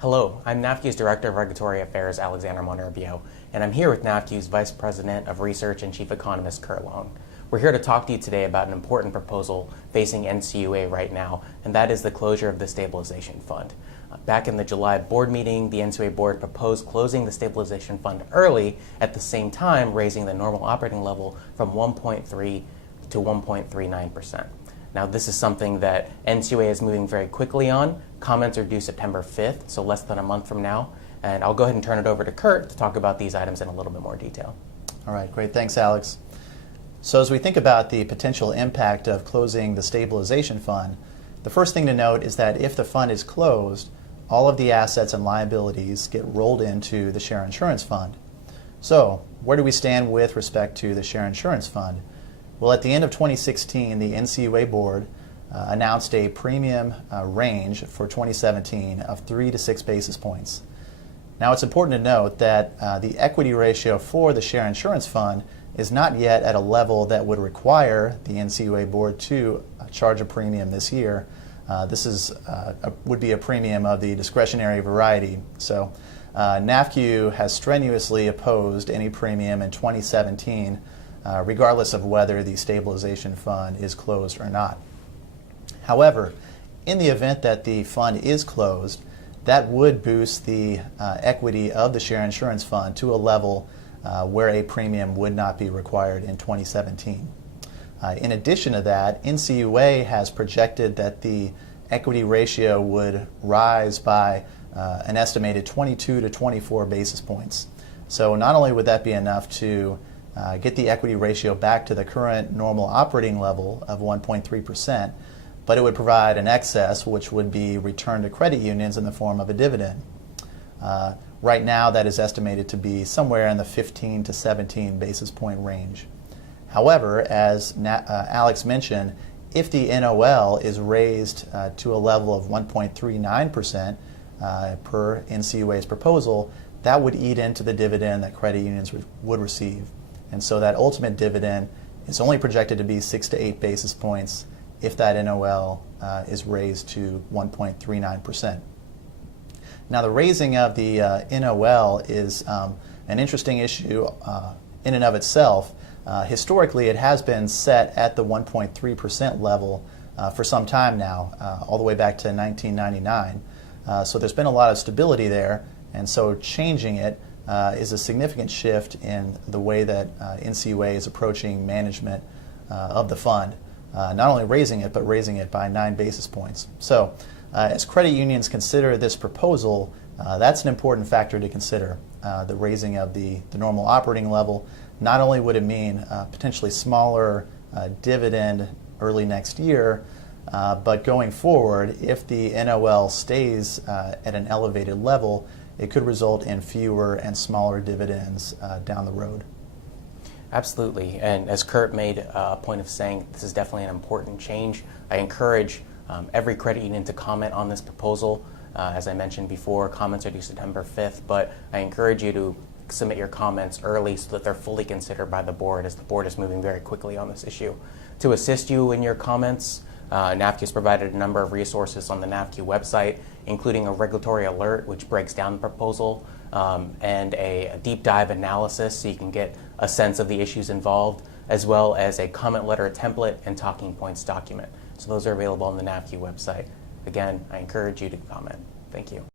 Hello, I'm NAFCU's Director of Regulatory Affairs, Alexander Monterrubio, and I'm here with NAFCU's Vice President of Research and Chief Economist, Curt. We're here to talk to you today about an important proposal facing NCUA right now, and that is the closure of the Stabilization Fund. Back in the July board meeting, the NCUA board proposed closing the Stabilization Fund early, at the same time raising the normal operating level from 1.3 to 1.39%. Now, this is something that NCUA is moving very quickly on. Comments are due September 5th, so less than a month from now. And I'll go ahead and turn it over to Curt to talk about these items in a little bit more detail. All right, great. Thanks, Alex. So as we think about the potential impact of closing the Stabilization Fund, the first thing to note is that if the fund is closed, all of the assets and liabilities get rolled into the Share Insurance Fund. So where do we stand with respect to the Share Insurance Fund? Well, at the end of 2016, the NCUA board announced a premium range for 2017 of 3 to 6 basis points. Now, it's important to note that the equity ratio for the Share Insurance Fund is not yet at a level that would require the NCUA board to charge a premium this year. This would be a premium of the discretionary variety. So NAFCU has strenuously opposed any premium in 2017, regardless of whether the Stabilization Fund is closed or not. However, in the event that the fund is closed, that would boost the equity of the Share Insurance Fund to a level where a premium would not be required in 2017. In addition to that, NCUA has projected that the equity ratio would rise by an estimated 22 to 24 basis points. So not only would that be enough to get the equity ratio back to the current normal operating level of 1.3%, but it would provide an excess which would be returned to credit unions in the form of a dividend. Right now, that is estimated to be somewhere in the 15 to 17 basis point range. However, as Alex mentioned, if the NOL is raised to a level of 1.39% per NCUA's proposal, that would eat into the dividend that credit unions would receive. And so that ultimate dividend is only projected to be 6 to 8 basis points if that NOL is raised to 1.39%. Now, the raising of the NOL is an interesting issue in and of itself. Historically, it has been set at the 1.3% level for some time now, all the way back to 1999. So there's been a lot of stability there, and so changing it is a significant shift in the way that NCUA is approaching management of the fund. Not only raising it, but raising it by 9 basis points. So as credit unions consider this proposal, that's an important factor to consider, the raising of the normal operating level. Not only would it mean potentially smaller dividend early next year, but going forward, if the NOL stays at an elevated level, it could result in fewer and smaller dividends down the road. Absolutely, and as Curt made a point of saying, this is definitely an important change. I encourage every credit union to comment on this proposal. As I mentioned before, comments are due September 5th, but I encourage you to submit your comments early so that they're fully considered by the board, as the board is moving very quickly on this issue. To assist you in your comments, NAFCU has provided a number of resources on the NAFCU website, including a regulatory alert which breaks down the proposal, and a deep dive analysis so you can get a sense of the issues involved, as well as a comment letter template and talking points document. So those are available on the NAFCU website. Again, I encourage you to comment. Thank you.